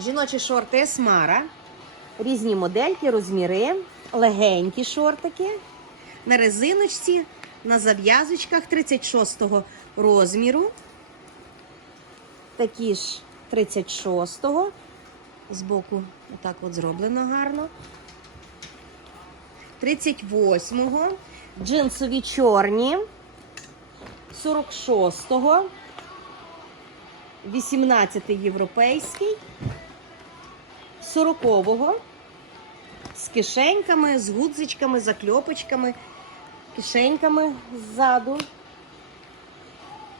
Жіночі шорти Есмара. Різні модельки, розміри, легенькі шортики. На резиночці, на зав'язочках 36 розміру. Такі ж 36-го. Збоку отак от зроблено гарно. 38-го. Джинсові чорні. 46-го. 18-й європейський. 40-го. З кишеньками, з гудзичками, закльопочками, кишеньками ззаду.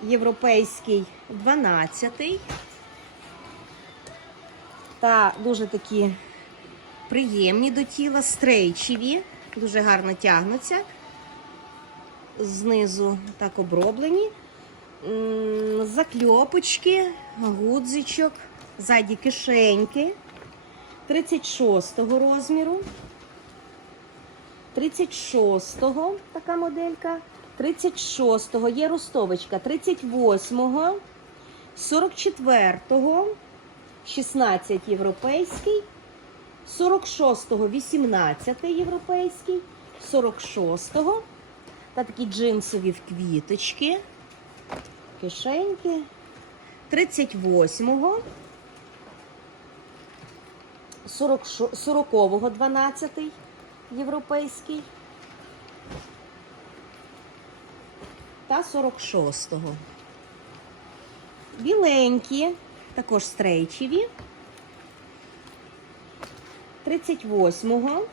Європейський 12-й. Та дуже такі приємні до тіла, стрейчеві, дуже гарно тягнуться. Знизу так оброблені. Закльопочки, гудзичок, ззаді кишеньки 36 розміру. 36-го така моделька. 36-го є ростовочка. 38-го, 44-го, 16 європейський, 46-го, 18 європейський, 46-го. Та такі джинсові в квіточки, кишеньки. 38-го, 40-го, 12 європейський. Та 46-го. Біленькі, також стрейчеві. 38-го.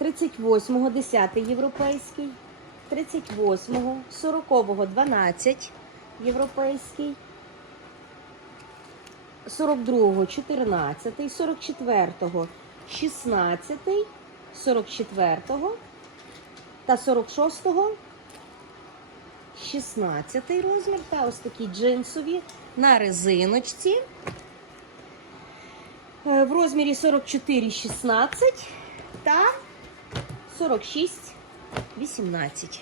38-го 10 європейський. 38-го, 40-го 12 європейський. 42-го 14, 44-го 16, 44-го та 46-го 16 розмір та ось такі джинсові на резиночці. Е, В розмірі 44-16 та 46-18.